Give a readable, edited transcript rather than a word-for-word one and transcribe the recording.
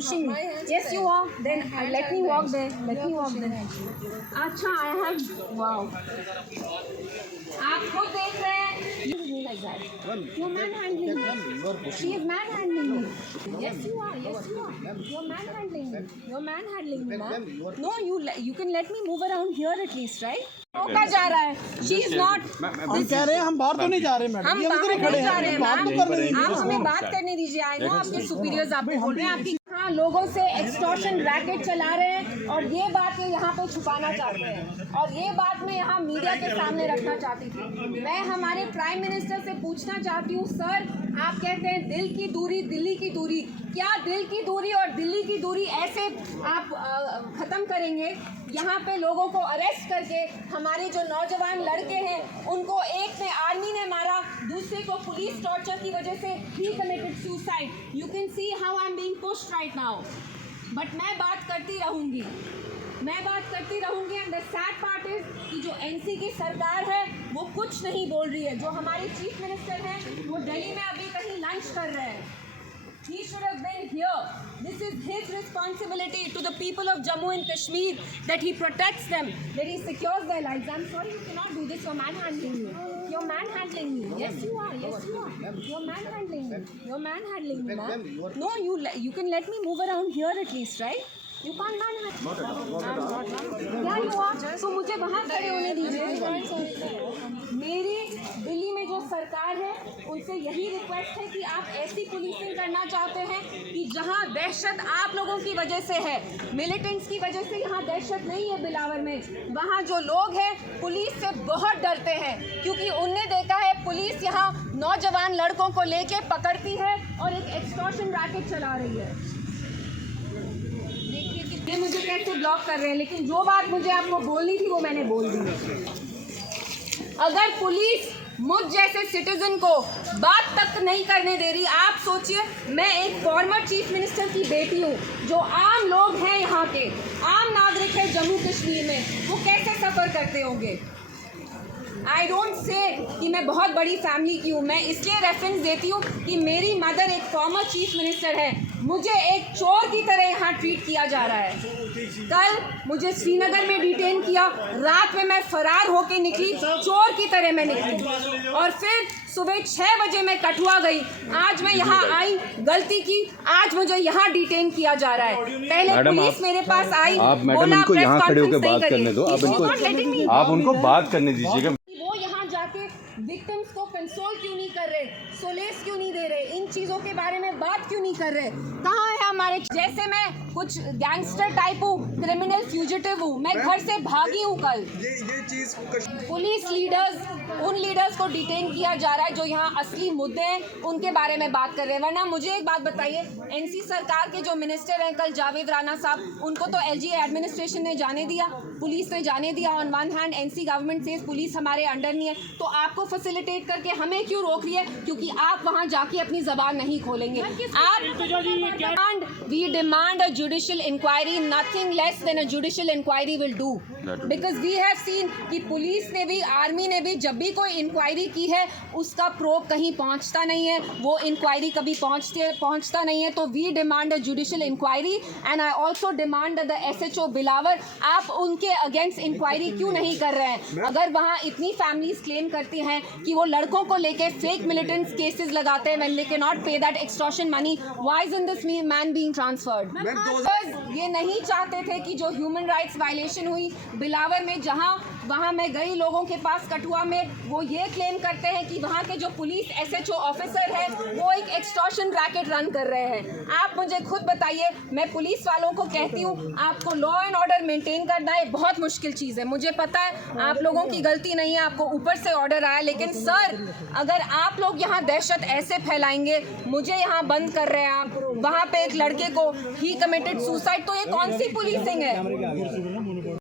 pushing me. Yes, you are. Then let me walk there. Let me walk there. अच्छा, I have. Wow. आप खुद देख रहे हैं. Like that. You're manhandling me. She is manhandling me. Yes, you are. Yes, you are. You're manhandling me. You're manhandling me, ma'am. No, you can let me move around here at least, right? रोका जा रहा है. She is not. हम कह रहे हैं हम बाहर तो नहीं जा रहे मैडम. हम बाहर नहीं जा रहे हैं मैम. आप हमें बात करने दीजिए. आई नो आपके सुपीरियर्स आपको बोल रहे हैं आपकी हाँ लोगों से एक्सटॉर्शन रैकेट चला रहे हैं और ये बात ये यहाँ पे छुपाना चाहते हैं और ये बात मैं यहाँ मीडिया के सामने रखना चाहती थी. मैं हमारे प्राइम मिनिस्टर से पूछना चाहती हूँ सर आप कहते हैं दिल की दूरी दिल्ली की दूरी. क्या दिल की दूरी और दिल्ली की दूरी ऐसे आप ख़त्म करेंगे? यहाँ पे लोगों को अरेस्ट करके हमारे जो नौजवान लड़के हैं उनको एक ने आर्मी ने मारा, दूसरे को पुलिस टॉर्चर की वजह से ही committed suicide. You can see how I am being pushed right now. But मैं बात करती रहूँगी and the sad part is कि जो एनसी की सरकार है वो कुछ नहीं बोल रही है. जो हमारी चीफ मिनिस्टर हैं वो दिल्ली में अभी कहीं लंच कर रहे हैं. He should have been here. This is his responsibility to the people of Jammu and Kashmir that he protects them, that he secures their lives. I'm sorry, you cannot do this. You're manhandling me. You're manhandling me. Yes, you are. Yes, you are. You're manhandling me. You're manhandling me, ma'am. No, you can let me move around here at least, right? You can't manhandle. क्या हुआ? तो मुझे वहाँ खड़े होने दीजिए. मेरी दिल्ली में जो सरकार है उनसे यही रिक्वेस्ट है कि आप ऐसी पुलिसिंग करना चाहते हैं कि जहाँ दहशत आप लोगों की वजह से है, मिलिटेंट्स की वजह से यहाँ दहशत नहीं है बिलावर में. वहाँ जो लोग हैं पुलिस से बहुत डरते हैं क्योंकि उनने देखा है पुलिस यहाँ नौजवान लड़कों को लेके पकड़ती है और एक एक्सटॉर्शन रैकेट चला रही है. ये मुझे कैसे ब्लॉक कर रहे हैं, लेकिन जो बात मुझे आपको बोलनी थी वो मैंने बोल दी. अगर पुलिस मुझ जैसे सिटीजन को बात तक नहीं करने दे रही, आप सोचिए मैं एक फॉर्मर चीफ मिनिस्टर की बेटी हूँ, जो आम लोग हैं यहाँ के आम नागरिक है जम्मू कश्मीर में, वो कैसे सफ़र करते होंगे. आई डोंट से कि मैं बहुत बड़ी फैमिली की हूँ. मैं इसलिए रेफरेंस देती हूँ कि मेरी मदर एक फॉर्मर चीफ मिनिस्टर है. मुझे एक चोर की तरह यहाँ ट्रीट किया जा रहा है. कल मुझे श्रीनगर में डिटेन किया, रात में मैं फरार होके निकली, चोर की तरह मैं निकली और फिर सुबह 6 बजे मैं कठुआ गई. आज मैं यहाँ आई, गलती की, आज मुझे यहाँ डिटेन किया जा रहा है. पहले पुलिस मेरे पास आई, आप मैडम इनको यहाँ खड़े होकर बात करने दो. आप उनको बात करने दीजिएगा. वो यहाँ जाके विक्टिम्स को कंसोल क्यों नहीं कर रहे, सोलेस क्यों नहीं दे रहे, इन चीज़ों के बारे में बात क्यों नहीं कर रहे. कहाँ है हमारे जैसे मैं कुछ गैंगस्टर टाइप हूँ, क्रिमिनल फ्यूजिटिव हूँ, मैं घर से भागी हूँ. कल ये चीज़ पुलिस लीडर्स, उन लीडर्स को डिटेन किया जा रहा है जो यहाँ असली मुद्दे हैं उनके बारे में बात कर रहे हैं. वरना मुझे एक बात बताइए, एनसी सरकार के जो मिनिस्टर हैं कल जावेद राणा साहब, उनको तो एलजी एडमिनिस्ट्रेशन ने जाने दिया, पुलिस ने जाने दिया. On one hand NC government से पुलिस हमारे अंडर नहीं है, तो आपको फैसिलिटेट करके हमें क्यों रोक रही है? क्योंकि आप वहाँ जाके अपनी ज़बान नहीं खोलेंगे. We demand a judicial inquiry, nothing less than a judicial inquiry will do. Because we have seen कि पुलिस ने भी, आर्मी ने भी जब भी कोई इंक्वायरी की है उसका प्रोब कहीं पहुंचता नहीं है, वो इंक्वायरी कभी पहुंचता नहीं है. तो we demand a judicial inquiry and I also demand that the SHO बिलावर आप उनके अगेंस्ट इंक्वायरी क्यों नहीं कर रहे हैं? अगर वहाँ इतनी फैमिलीज क्लेम करती हैं कि वो लड़कों को लेके फेक मिलिटेंट्स केसेस लगाते हैं when they cannot pay that extortion money, why isn't this man being transferred? ये नहीं चाहते थे कि जो ह्यूमन राइट्स वायलेशन हुई बिलावर में, जहाँ वहाँ मैं गई लोगों के पास कठुआ में, वो ये क्लेम करते हैं कि वहाँ के जो पुलिस SHO ऑफिसर है वो एक एक्सटॉर्शन रैकेट रन कर रहे हैं. आप मुझे खुद बताइए, मैं पुलिस वालों को कहती हूँ आपको लॉ एंड ऑर्डर मेंटेन करना है बहुत मुश्किल चीज़ है. मुझे पता है आप लोगों की गलती नहीं है, आपको ऊपर से ऑर्डर आया, लेकिन सर अगर आप लोग यहाँ दहशत ऐसे फैलाएंगे, मुझे यहाँ बंद कर रहे हैं आप, वहाँ पे एक लड़के को ही कमिटेड सुसाइड, तो ये कौन सी पुलिसिंग है?